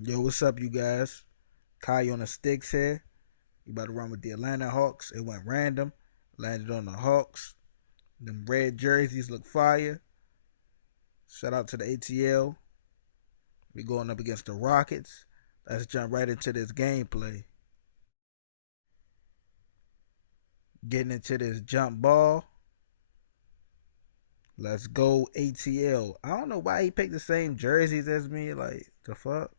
Yo, what's up, you guys? Kai on the sticks here. You about to run with the Atlanta Hawks. It went random. Landed on the Hawks. Them red jerseys look fire. Shout out to the ATL. We going up against the Rockets. Let's jump right into this gameplay. Getting into this jump ball. Let's go ATL. I don't know why he picked the same jerseys as me. Like, the fuck?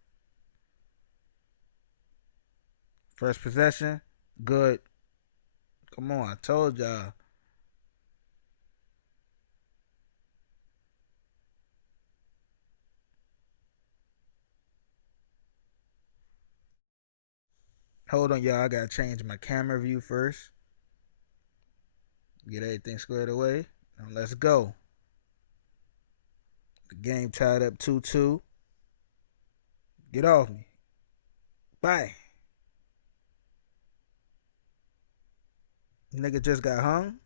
First possession. Good. Come on, I told y'all. Hold on, y'all. I gotta change my camera view first. Get everything squared away. Now let's go. The game tied up 2-2. Get off me. Bye. Nigga just got hung.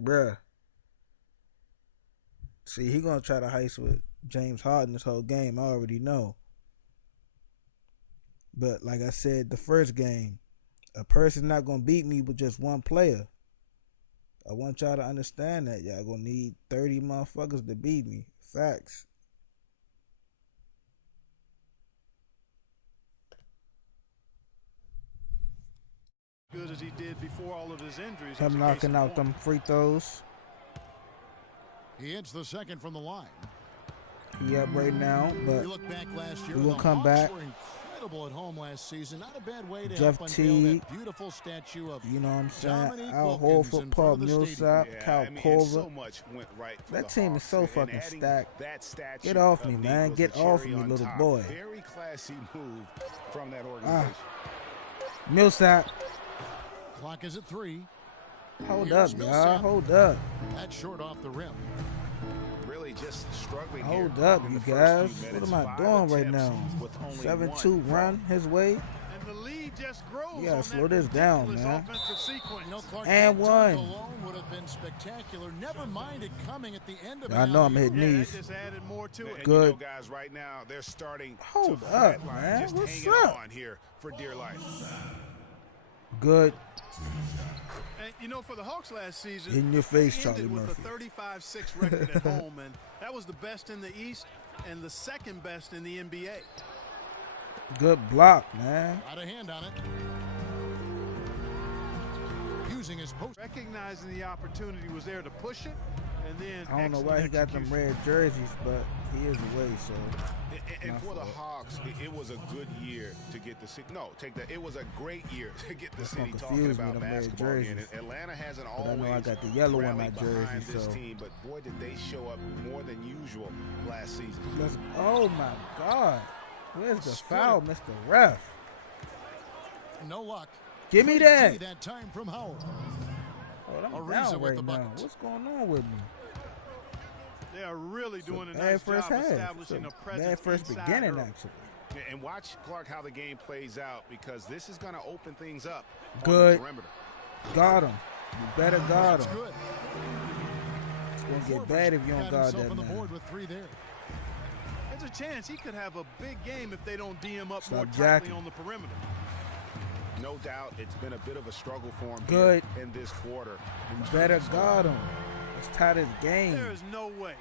Bruh. See, he gonna try to heist with James Harden this whole game. I already know. But like I said, the first game, a person not gonna beat me with just one player. I want y'all to understand that. Y'all gonna need 30 motherfuckers to beat me. Facts. Good as he did before all of his injuries. I'm knocking out them free throws. He hits the second from the line. He up right now, but You look back last year, we gonna the come Hawks back. were incredible at home last season. Not a bad way to Jeff help unveil Teague, that beautiful statue of you know what I'm saying? Dominique Al Wilkins Horford, in Paul front of the stadium. Millsap, Kyle Korver. So much went right for That the team is Hawks, so and fucking adding stacked. that statue Get off of me, Meek man. was Get the off cherry me, on little top. boy. Very classy move from that organization. Millsap. Clock is at 3. Hold Here's up, y'all. Millsap. Hold up. That's short off the rim. Really just struggling Hold here up, in you the first guys. few What minutes. am I 5 doing right attempts now? with only 7-2 one run his way. And the lead just grows. You gotta slow this down, man. You know, Clark, And that one. dunk alone would have been spectacular. Never mind it coming at the end of I know I'm hitting Yeah, that these. just added more to it. Good. And you know, guys, right now they're starting Hold to up, flatline, man. just What's hanging up? on here for dear life. Good. And you know, for the Hawks last season, In your face, they Charlie ended with Murphy. a 35-6 record at home, and that was the best in the East and the second best in the NBA. Good block, man. Got a hand on it. Using his post. Recognizing the opportunity was there to push it, and then I don't know why he got them red jerseys, but he is away, so. And my for the fault. Hawks, it was a good year to get the city. No, take that. It was a great year to get the That's city gonna talking confuse me, about them red basketball again. jerseys. And Atlanta hasn't But I know I always got the yellow on my rallied behind jersey, this so. team, but boy, did they show up more than usual last season. Oh my God. Where's the foul, Mr. Ref? No luck. Give me Great that. D that time from Howard. Oh, I'm Ariza down with right the now. bucket. What's going on with me? They are really doing a Bad nice first job half. establishing It's a a presence bad first inside beginning, early. actually. And watch, Clark, how the game plays out, because this is going to open things up Good. on the perimeter. Guard him. You better guard That's him. good. It's going to get Forbes bad if you don't got guard himself that on the man. board with 3 there. There's a chance he could have a big game if they don't D him up Stop more tightly jacking. on the perimeter. No doubt it's been a bit of a struggle for him Good. here in this quarter. You better guard him. It's tied his game. There is no way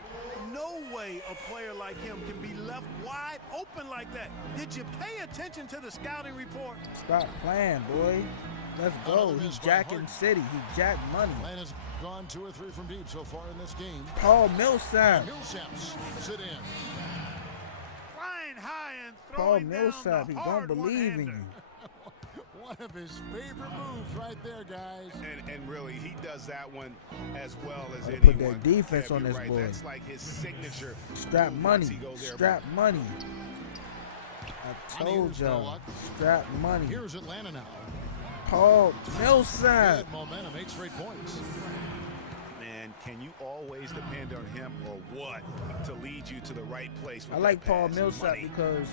a player like him can be left wide open like that. Did you pay attention to the scouting report? Stop playing, boy. Let's go. Another He's miss by jacking Harden. city. He jacked money. Atlanta's gone 2 or 3 from deep so far in this game. Paul Millsap. Millsaps sit in. Flying high and Paul throwing Millsap. down He the don't hard believe in one-hander. you. One of his favorite moves right there, guys. And really, he does that one as well as Gotta anyone. put that defense Kev, on you're this right. boy. That's like his signature. Strap move money. once he goes there. Strap money. I told Here's no y'all. luck. Strap money. Here's Atlanta now. Paul Millsap. Good momentum, 8 straight points. Man, can you always depend on him or what to lead you to the right place? With I like that Paul pass? Millsap Money. because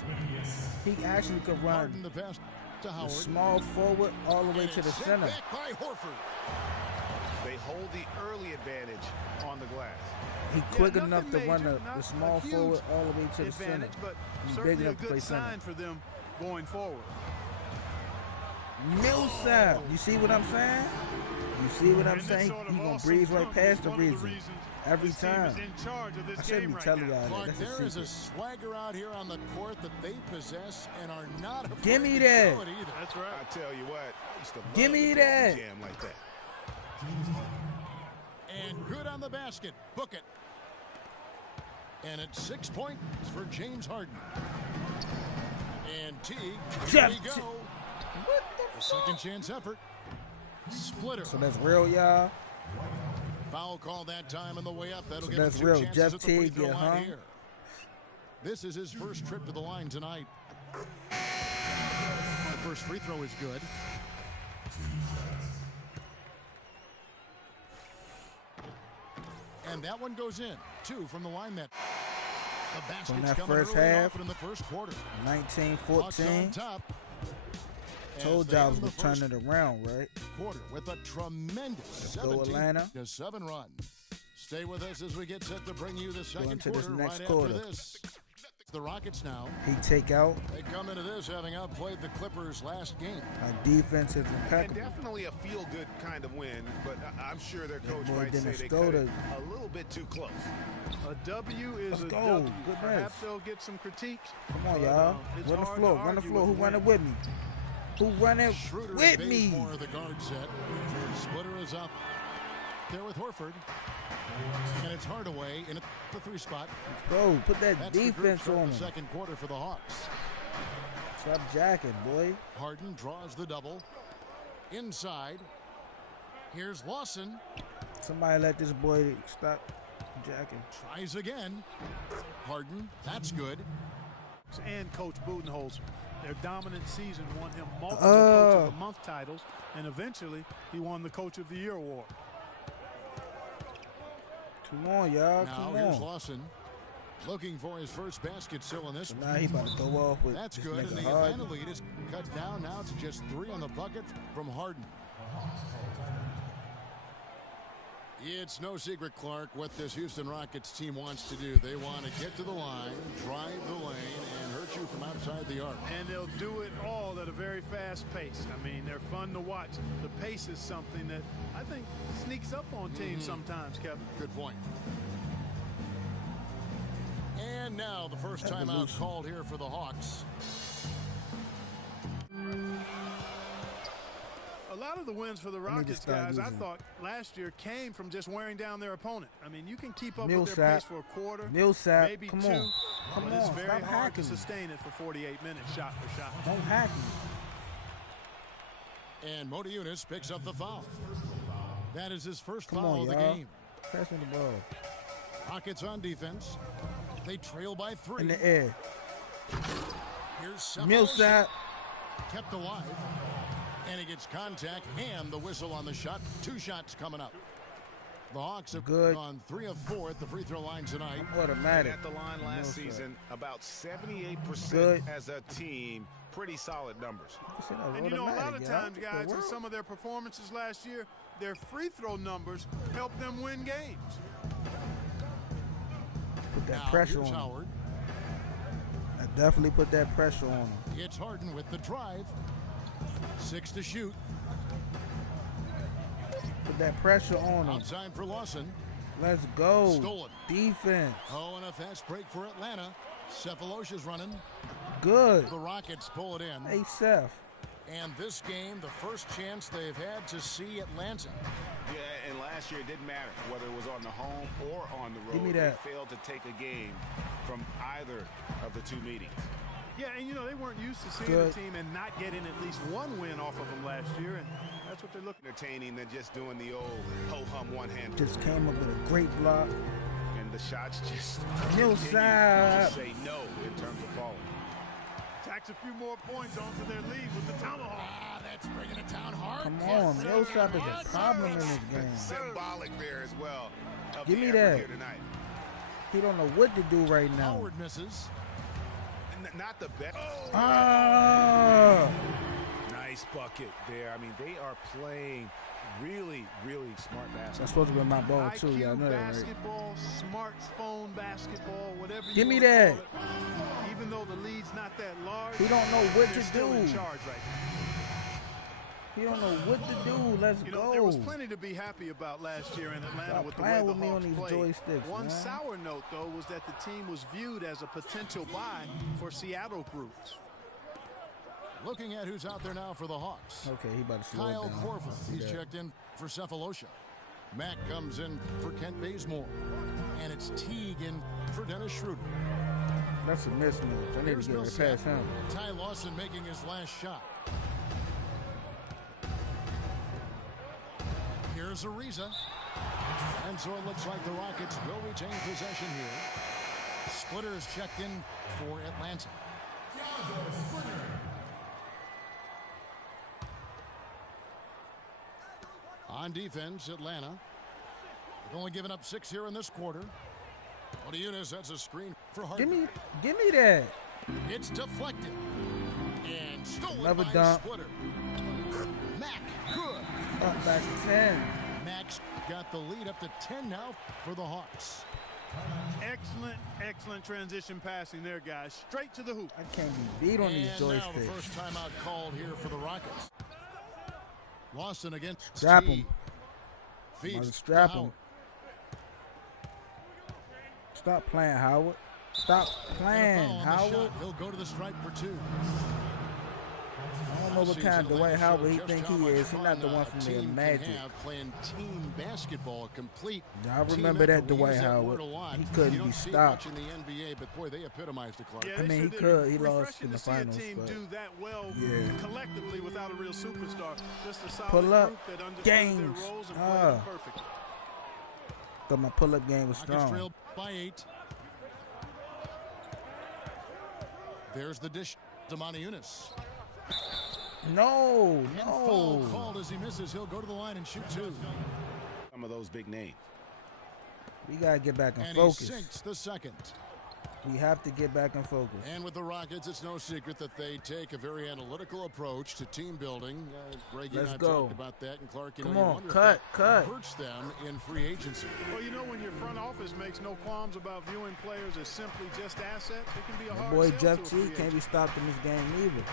he actually could run Harden the pass to the Howard. small forward all the way And to the it's sent center. back by Horford. They hold the early advantage on the glass. He quick Yeah, enough to nothing run major, the not small a huge forward all the way to the center. advantage, but He's big certainly a enough to play good center. sign for them going forward. Millsap, you see what I'm saying? You see what I'm And this saying? sort of He gonna awesome breeze right dunk past is the one of reason reasons every this team time. is in charge of this I shouldn't game be right telling now. y'all that. Clark, That's there a is a secret. swagger out here on the court that they possess and are not afraid Give me to that. show it either. That's right. I tell you what, I used to love Give me to go up that. and jam like that. And good on the basket. Book it. And it's 6 points for James Harden. And Teague, here we go. What the A second chance effort. Splitter. So that's real, y'all. Foul call that time on the way up. That'll So give him that's 2 real. chances Jeff at the free Teague throw get line hung. here. This is his first trip to the line tonight. The first free throw is good. And that one goes in. 2 from the line net. The basket's that coming first early and half, often in the first quarter. 19-14. On top. Told y'all I was gonna turn it around, right? Quarter with a tremendous go, Atlanta. 17-7 run. Stay with us as we get set to bring you the second into this quarter next right quarter. after this. The Rockets now. He take out. They come into this having outplayed the Clippers last game. Our defense is And impeccable. definitely a feel-good kind of win, but I'm sure their coach boy might say Dennis they cut Schroeder. it a little bit too close. A W is Let's a go. W. Good Perhaps miss. they'll get some critiques. Come on, but, y'all. it's Run the hard floor. to Run the argue floor. Who with the running win. with me? Who running Schroeder with and me? Bazemore, the guard set. Splitter is up there with Horford. And it's Hardaway in the 3 spot. Go. Put that That's the group defense start on the him. second quarter for the Hawks. Stop jacking, boy. Harden draws the double. Inside. Here's Lawson. Somebody let this boy stop jacking. Tries again. Harden. That's good. And Coach Budenholzer. Their dominant season won him multiple Coach of the Month titles, and eventually he won the Coach of the Year award. Come on, y'all. Now Come here's on. Lawson. Looking for his first basket still in this So one. now he about to go off with That's this good, and nigga the Harden. Atlanta lead is cut down now to just 3 on the bucket from Harden. It's no secret, Clark, what this Houston Rockets team wants to do. They want to get to the line, drive the lane, and hurt you from outside the arc. And they'll do it all at a very fast pace. I mean, they're fun to watch. The pace is something that I think sneaks up on teams sometimes, Kevin. Good point. And now the first timeout Evolution. called here for the Hawks. A lot of the wins for the need to Rockets, start guys, I using- thought last year came from just wearing down their opponent. I mean, you can keep up with Millsap. their pace for a quarter, Millsap, maybe come 2, on. Come but on, it's very stop hard to hacking me. sustain it for 48 minutes, shot for shot. Don't hack me. And Mota Eunice picks up the foul. That is his first Come foul on, of the y'all. game. Pass me the ball. Rockets on defense. They trail by 3. In the air. Here's Cephalosha, Millsap. kept alive. And he gets contact and the whistle on the shot. 2 shots coming up. The Hawks have Good. gone 3 of 4 at the free throw line tonight. And Automatic. at the line last Millsap. season, about 78% Good. as a team. Pretty solid numbers. I said that was And you know, a lot of automatic, y'all. times, What the guys, in world? some of their performances last year, their free throw numbers helped them win games. Put that Now pressure here's on him. Howard. I definitely put that pressure on him. It's Harden with the drive. 6 to shoot. Put that pressure on him. Outside for Lawson. Let's go. Stolen. Defense. Oh, and a fast break for Atlanta. Cephalosha's running. Good. The Rockets pull it in. Hey, Seth. And this game, the first chance they've had to see Atlanta. Yeah, and last year it didn't matter whether it was on the home or on the road. Give me that. They failed to take a game from either of the 2 meetings. Yeah, and you know, they weren't used to seeing Good. a team and not getting at least one win off of them last year, and that's what they're looking at. Entertaining than just doing the old ho-hum one-hand. Just came up with a great block. And the shots just Millsap. continue to say no in terms of falling. Tacks a few more points onto their lead with the tomahawk. Ah, that's bringing it down hard. Come Yes, on. sir. Millsap is Yes, a problem in sir. this game. Symbolic there as well. Of Give the me effort that. here tonight. He don't know what to do right now. Howard misses. Not the best. Ah! Nice nice bucket there. I mean, they are playing really, really smart basketball. That's supposed to be my ball too. Y'all know that, right? Basketball, smartphone basketball, whatever you Give me wanna that. call it. Even though the lead's not that large, He don't know what they're to still in do. charge right now. He don't know what to do. Let's go. There was plenty to be happy about last year in Atlanta Stop with the way the playing with me Hawks on these played. joysticks, One man. sour note, though, was that the team was viewed as a potential buy for Seattle groups. Looking at who's out there now for the Hawks. Okay, he about to slow Kyle down. I Korver, see he's that. checked in for Cephalosha. Mack comes in for Kent Bazemore. And it's Teague in for Dennis Schroeder. That's a mismatch. I need Here's to get it Millsap. past him. Ty Lawson making his last shot. Here's Ariza. And so it looks like the Rockets will retain possession here. Splitter is checked in for Atlanta. On defense, Atlanta. They've only given up 6 here in this quarter. Odiunas, that's a screen for Harden. Give me that. It's deflected. And stolen Another by dunk. Splitter. Mack, good. Up back 10. Mack's got the lead up to 10 now for the Hawks. Excellent transition passing there, guys. Straight to the hoop. I can't be beat on these And now the joysticks. first timeout called here for the Rockets. Lawson against Strap Teague. him. Feeds Mother to strap Howard. him. Stop playing, Howard. Stop And a playing, foul on the Howard. shot. He'll go to the stripe for 2. I don't know what kind of Dwight Howard he think he is. He's not the one from the Magic. Playing team basketball, complete. I remember that team effort. We Dwight use that Howard. word a lot. He couldn't You don't be see it stopped. much in the NBA, but boy, they epitomized it, Clark. Yeah, I mean, they he sure did. could. He lost Refreshing in the to see a finals, team but do that well yeah. collectively without a real superstar. Just a solid Pull up group that understood games. their roles and played them perfectly. Thought my pull-up game was Rockets strong. trail by 8. There's the dish to Odiunas. No, And foul no. called as he misses. He'll go to the line and shoot 2. Some of those big names. We got to get back in And focus. he sinks the second. We have to get back in focus. And with the Rockets, it's no secret that they take a very analytical approach to team building. Greg, you and Let's I go. talked about that, and Clark, you Come know, you on, wonder cut, if that cut. hurts them in free agency. Well, you know, when your front office makes no qualms about viewing players as simply just assets, it can be a My hard boy sell Jeff to a T free can't agent. be stopped in this game either.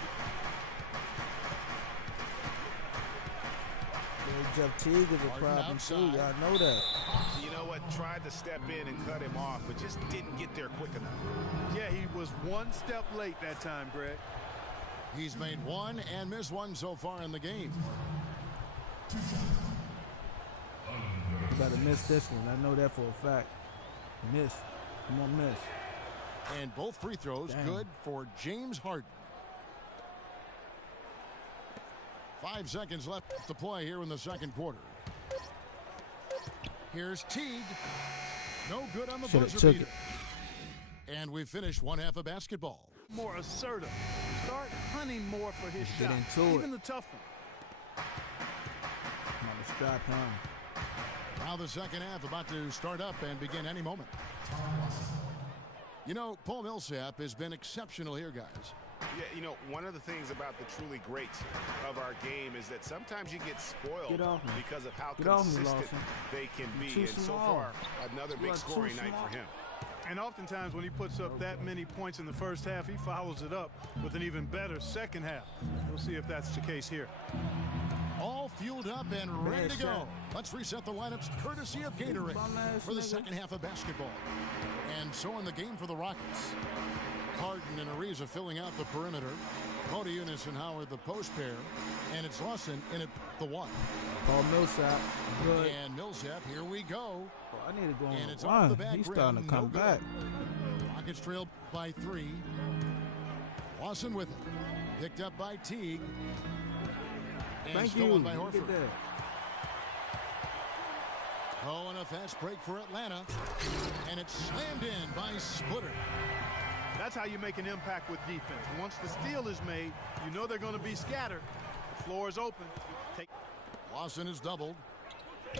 Boy, Jeff Teague is a Harden problem too. outside. Y'all know that. You know what? Tried to step in and cut him off, but just didn't get there quick enough. Yeah, he was one step late that time, Greg. He's made 1 and missed 1 so far in the game. You better miss this one. I know that for a fact. Miss. Come on, miss. And both free throws Damn. good for James Harden. 5 seconds left to play here in the second quarter. Here's Teague. No good on the Should've buzzer took beater. And we finished one half of basketball. More assertive. Start hunting more for his Get shot. into it. Even the tough one. I'm on the strap him. Now the second half about to start up and begin any moment. You know, Paul Millsap has been exceptional here, guys. Yeah, you know, one of the things about the truly greats of our game is that sometimes you get spoiled Get off me. because of how Get off me, consistent Lawson. they can be. Too And so small. far, another You big are too scoring night small. for him. And oftentimes when he puts up that many points in the first half, he follows it up with an even better second half. We'll see if that's the case here. All fueled up and ready to go. Let's reset the lineups courtesy of Gatorade Bum-ass for the nigga. second half of basketball. And so in the game for the Rockets. Harden and Ariza filling out the perimeter. Odiunas and Howard the post pair. And it's Lawson in at the 1. Paul Millsap. Good. And Millsap, here we go. Oh, I need to go on And a it's off the run. back He's rim, starting to come no good. back. Rockets trailed by 3. Lawson with it. Picked up by Teague. And Thank stolen you. by Look at Horford. that. Oh, and a fast break for Atlanta. And it's slammed in by Splitter. That's how you make an impact with defense. Once the steal is made, you know they're going to be scattered. The floor is open. Lawson is doubled.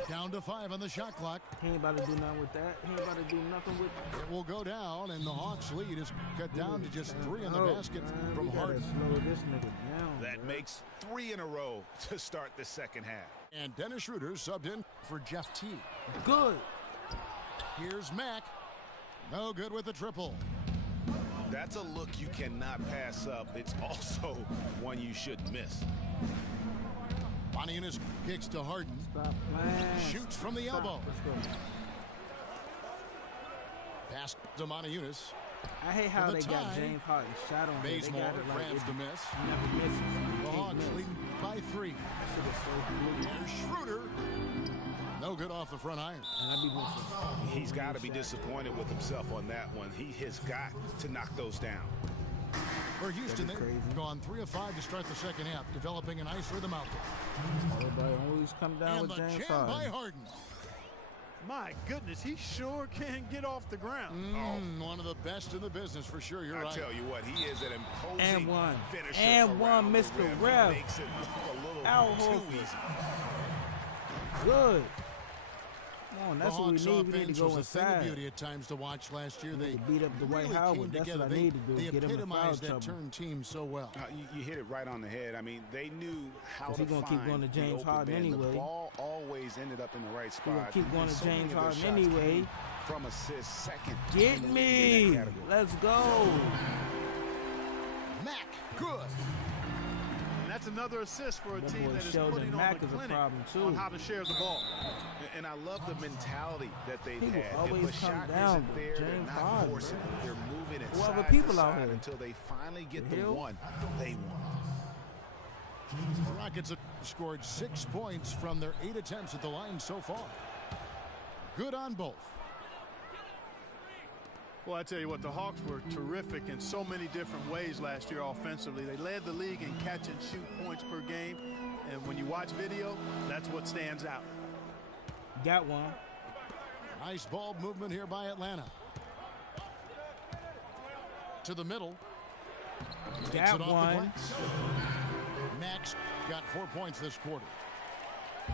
Down to 5 on the shot clock. He ain't about to do nothing with that. He ain't about to do nothing with that. It will go down, and the Hawks' lead is cut down to just 3 in the basket from Harden. Slow this nigga down. That makes 3 in a row to start the second half. And Dennis Schroeder subbed in for Jeff Teague. Good. Here's Mack. No good with the triple. That's a look you cannot pass up. It's also one you shouldn't miss. Yunis kicks to Harden. Stop playing. Shoots from the elbow. Let's go. Pass to Yunis. I hate how they got tie. James Harden shot on him. Bazemore grabs the miss. He never misses. The Hawks leading by 3. Shit is so fluid. There's Schroeder. No good off the front iron. And I be missing. He's got to be disappointed with himself on that one. He has got to knock those down. For Houston, they've gone 3 of 5 to start the second half, developing a nice rhythm out there. Everybody always come down And with the James jam by Harden. Harden. My goodness, he sure can get off the ground. One of the best in the business for sure. You're I right. tell you what, he is an imposing And one. finisher. And one, around the Mr. rim. Rev. He makes it look a little Al too Horford. easy. Good. Come on, that's the what we Hawks' need. We need to offense go was a thing of inside. beauty at times to watch last year. We They need to beat up Dwight really Howard. came That's together. what I need to do. They Get him in foul epitomized that trouble. turn team so well. You hit it right on the head. I mean, they knew how to He gonna keep find going to the James open Harden man. anyway. The ball always ended up in the right spot. gonna keep And going to so many James of their Harden shots anyway. came from assists, second. Get in the league in me. that category. Let's go. Mack, good. And that's another assist for a That team boy that is Sheldon putting Mack on the is a clinic problem, too. on how to share the ball. And I love the mentality that they've People had. always If a come shot down isn't to there, they're James not Harden, forcing bro. it. They're moving it Who other side people to out side here? until they finally get The the hell? one they want. The Rockets have scored 6 points from their 8 attempts at the line so far. Good on both. Well, I tell you what, the Hawks were terrific in so many different ways last year offensively. They led the league in catch and shoot points per game. And when you watch video, that's what stands out. Got one. Nice ball movement here by Atlanta. To the middle. Takes Got it off one. the glass. Max got 4 points this quarter.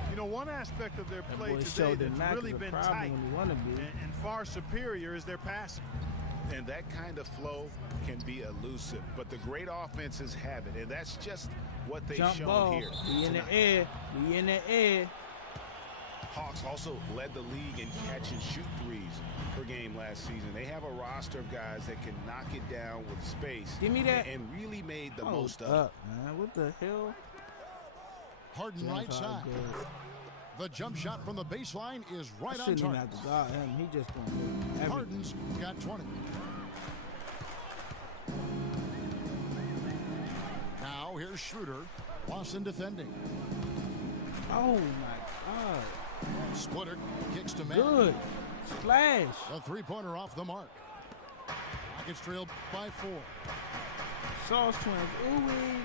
You know, one aspect of their That play boy today Sheldon that's Mack really is a been problem tight when you want to be. and far superior is their passing. And that kind of flow can be elusive, but the great offenses have it, and that's just what they've Jump shown ball. here. We in the tonight. air. We in the air. Hawks also led the league in catch and shoot threes per game last season. They have a roster of guys that can knock it down with space. Give me that. And really made the Hold most of up, man. What the hell? Harden James right side. Harden good. The jump shot from the baseline is right I on shouldn't even target. have to guard him. He just gonna do everything. Harden's got 20. Now here's Schroeder. Lawson defending. Oh my God. Splitter kicks to Mack. Good. Splash. A three-pointer off the mark. Rockets trailed by 4. Sauce twins. Ooh-wee.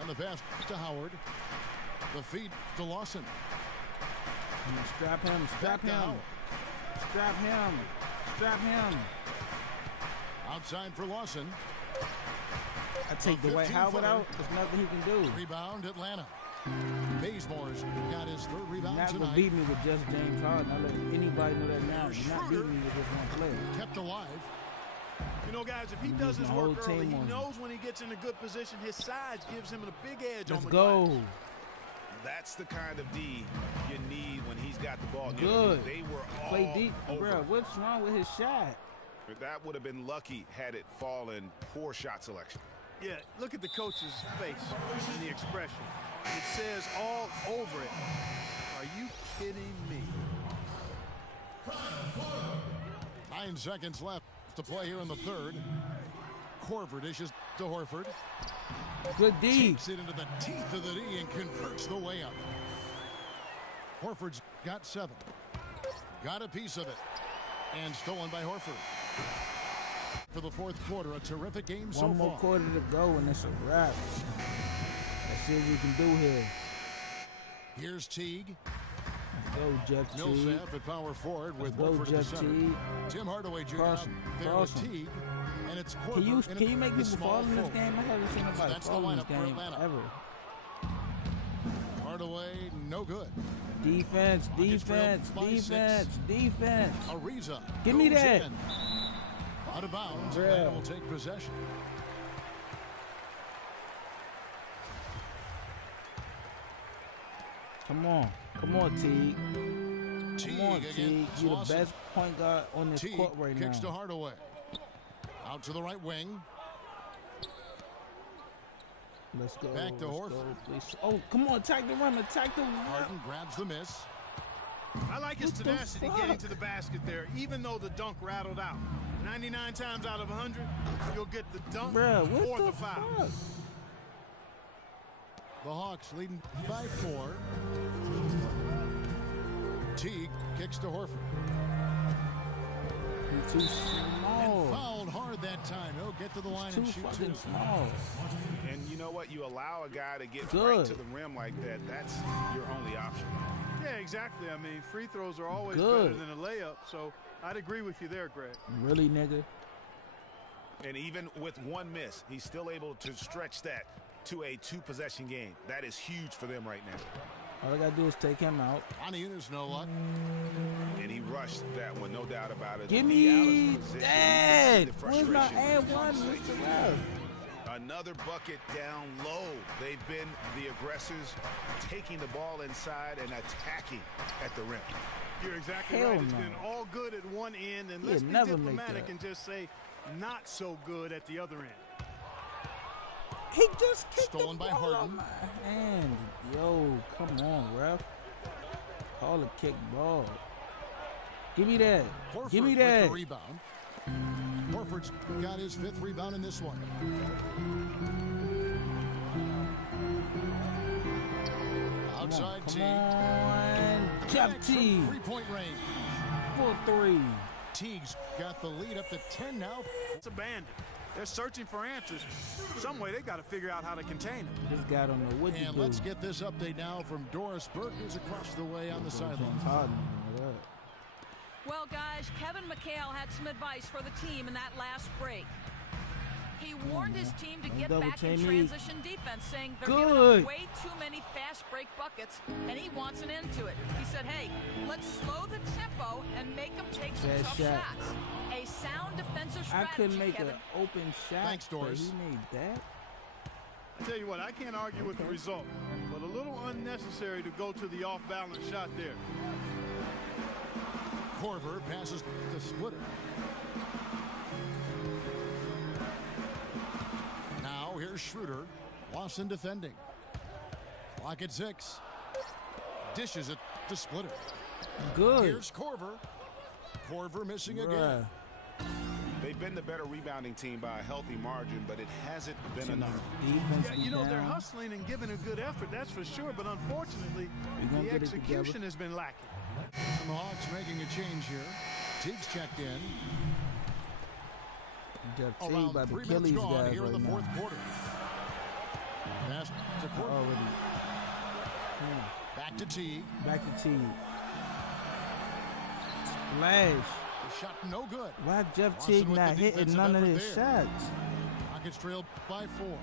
And the pass to Howard. The feed to Lawson. Strap him. Strap Back to him. Howard. Strap him. Strap him. Outside for Lawson. I take A Dwight Howard 15-footer. out. There's nothing he can do. Rebound Atlanta. Bazemore's got his 3rd You're rebound not gonna tonight. beat me with just James Harden. I let anybody know that now. You're not beating me with just one player. Kept alive. You know, guys, if he You does use his my whole work early, team he on him. knows when he gets in a good position, his size gives him a big edge Let's on the go. glass. That's the kind of D you need when he's got the ball. Good. They were all Play deep. over. Bro, what's wrong with his shot? That would have been lucky had it fallen. Poor shot selection. Yeah, look at the coach's face and the expression. It says all over it. Are you kidding me? 9 seconds left to play here in the 3rd. Korver dishes to Horford. Good D. Takes it into the teeth of the D and converts the layup. Horford's got 7. Got a piece of it. And stolen by Horford. For the 4th quarter, a terrific game so far. One more quarter to go and it's a wrap. Let's see what we can do here. Here's Teague. Let's go, Jeff Teague. Millsap at power forward with Let's go, Horford at the Jeff center. Teague. Tim Hardaway Jr. Cross him. out there Cross with him. Teague. And it's Korver. Can you make the people small fall in this forward. game? I haven't seen nobody That's the fall in this lineup for game Atlanta. ever. Hardaway, no good. Defense, defense, defense, defense. Ariza. Give me that. Out of bounds. Yeah. Atlanta will take possession. Come on, Teague. Come on, Teague. You're the Lawson. best point guard on this Teague court right kicks to now. Hardaway. Out to the right wing. Let's go. Back to let's Horford. go, please. Oh, come on, attack the rim, attack the rim. Harden grabs the miss. I like his What the tenacity fuck? getting to the basket there, even though the dunk rattled out. 99 times out of 100, you'll get the dunk Bruh, what or the the foul. fuck? The Hawks leading by 4. Teague kicks to Horford. He's too small. And fouled hard that time. He'll get to the line Too and shoot fucking 2. small. And you know what? You allow a guy to get Good. right to the rim like that. That's your only option. Yeah, exactly. I mean, free throws are always Good. better than a layup, so I'd agree with you there, Greg. Really, nigga? And even with one miss, he's still able to stretch that to a 2-possession game. That is huge for them right now. All I gotta do is take him out. Oniunas, no luck. And he rushed that one, no doubt about it. Give Be out of me position. that. You can see the Where's my frustration and one? on his What's face. the left? Another bucket down low. They've been the aggressors, taking the ball inside and attacking at the rim. You're exactly Hell right. It's no. been all good at one end, and He'll let's be never make diplomatic that. and just say not so good at the other end. He just kicked Stolen the by ball out Harden. my hand. Yo, come on, ref. Call a kick ball. Give me that. Horford Give me with that. the rebound. Horford's got his 5th rebound in this one. Outside Come Teague. on. Jeff Connects from Teague. 3-point range. For 3. Teague's got the lead up to 10 now. It's abandoned. They're searching for answers. Some way they got to figure out how to contain him. This guy don't know what to And do. let's get this update now from Doris Burke, who's across the way on the sideline. James Harden, what up? Well, guys, Kevin McHale had some advice for the team in that last break. He warned his team to Don't get double back in team me. transition defense, saying they're Good. giving up way too many fast break buckets, and he wants an end to it. He said, hey, let's slow the tempo and make them take some Bad tough shot. shots. A sound defensive I strategy, couldn't make Kevin. an open shot. Thanks, Doris. But he made that. I tell you what, I can't argue with the result, but a little unnecessary to go to the off-balance shot there. Corver passes to Splitter. Now here's Schroeder. Lawson defending. Clock at 6. Dishes it to Splitter. Good. Here's Corver. Corver missing again. Bruh. They've been the better rebounding team by a healthy margin, but it hasn't been enough. Defense Yeah, be you know, they're down. hustling and giving a good effort, that's for sure, but unfortunately, We gonna the get it together. execution has been lacking. And the Hawks making a change here. Teague's checked in. Jeff Teague Around about to 3 kill minutes these gone guys here in right the now. 4th quarter. Pass to Corver. Already. Back to Teague. Back to Teague. Splash. The shot no good. Why Jeff Lawson Teague with not the hitting defensive none of effort his there. shots? Rockets trailed by 4.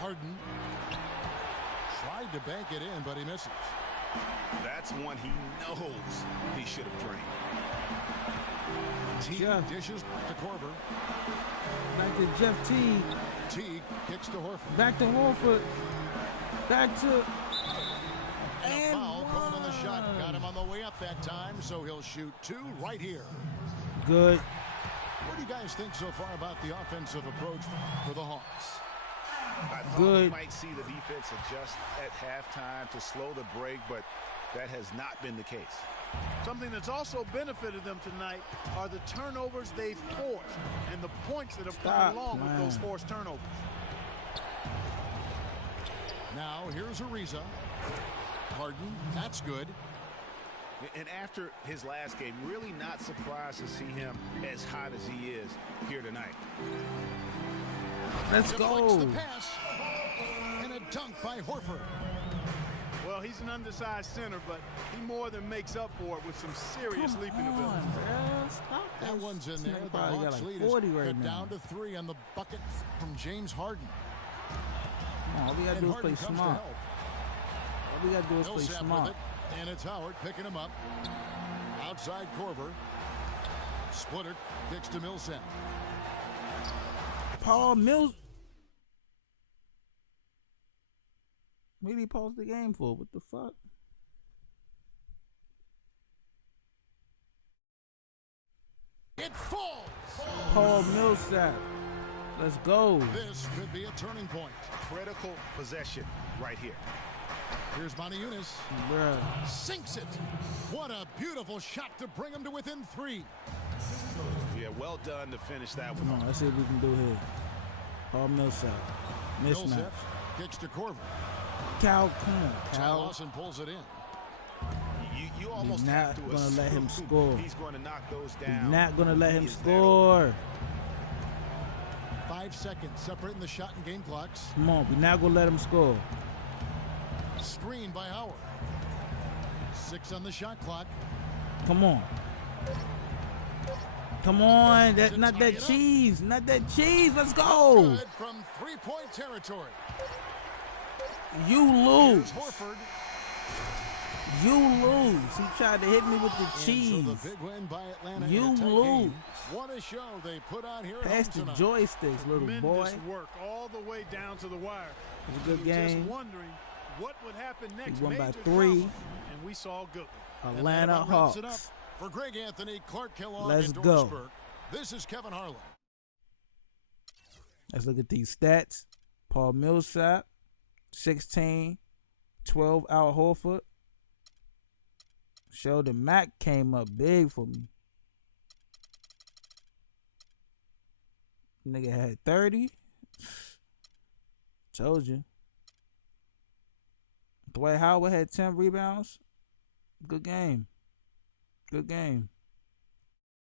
Harden tried to bank it in, but he misses. That's one he knows he should have drained. Teague Yeah. dishes to Corver. Back to Jeff Teague. Teague kicks to Horford. Back to Horford. Back to... And a And foul called on the shot. one. Got him on the way up that time, so he'll shoot 2 right here. Good. What do you guys think so far about the offensive approach for the Hawks? I thought Good. we might see the defense adjust at halftime to slow the break, but that has not been the case. Something that's also benefited them tonight are the turnovers they've forced and the points that have Stop come along with playing. those forced turnovers. Now here's Ariza. Harden, that's good. And after his last game, really not surprised to see him as hot as he is here tonight. Let's Deflects go. the pass. And a dunk by Horford. Well, he's an undersized center, but he more than makes up for it with some serious Come leaping on, ability. bruh. Stop That one's in there. Nigga The probably got Hawks like lead is 40 right cut now. down to 3 on the bucket from James Harden. Come on, all we gotta And do is play Harden comes to smart. help. All we gotta do is play Millsap with smart. it, and it's Howard picking him up. Outside Corver. Splitter kicks to Millsap. Paul Mills. What did he pause the game for? What the fuck? It falls. Paul Millsap. Let's go. This could be a turning point. Critical possession right here. Here's Moniunas. Bruh. Sinks it. What a beautiful shot to bring him to within 3. Yeah, well done to finish that one. Come on, let's see what we can do here. Paul Millsap. Mismatch. Millsap kicks to Corver. Cal, come on, Cal Cal. Lawson pulls it in. You almost We're have not to gonna let him assume score. He's going to knock those We're down. not gonna let He him is that score. 5 seconds separating the shot and game clocks. Come on, we're not gonna let him score. Screen by Howard. 6 on the shot clock. Come on. Come on, that To not tie that it up. cheese, not that cheese. Let's go. Good from 3-point territory. You lose. Here's Horford. You lose. He tried to hit me with the And cheese. so the big win by Atlanta. You in a tight lose. game. What a show they put on here at Pass home the tonight. joysticks, little boy. Tremendous work all the way down to the wire. It was a good We were game. Just wondering what would happen next. He won by Major 3. drama, and we saw a good one. And that Atlanta about wraps it Hawks. up. For Greg Anthony, Clark Kellogg, Let's and go. Doris Burke, this is Kevin Harlan. Let's look at these stats. Paul Millsap, 16, 12 Al Horford. Sheldon Mack came up big for me. Nigga had 30. Told you. Dwight Howard had 10 rebounds. Good game. Good game.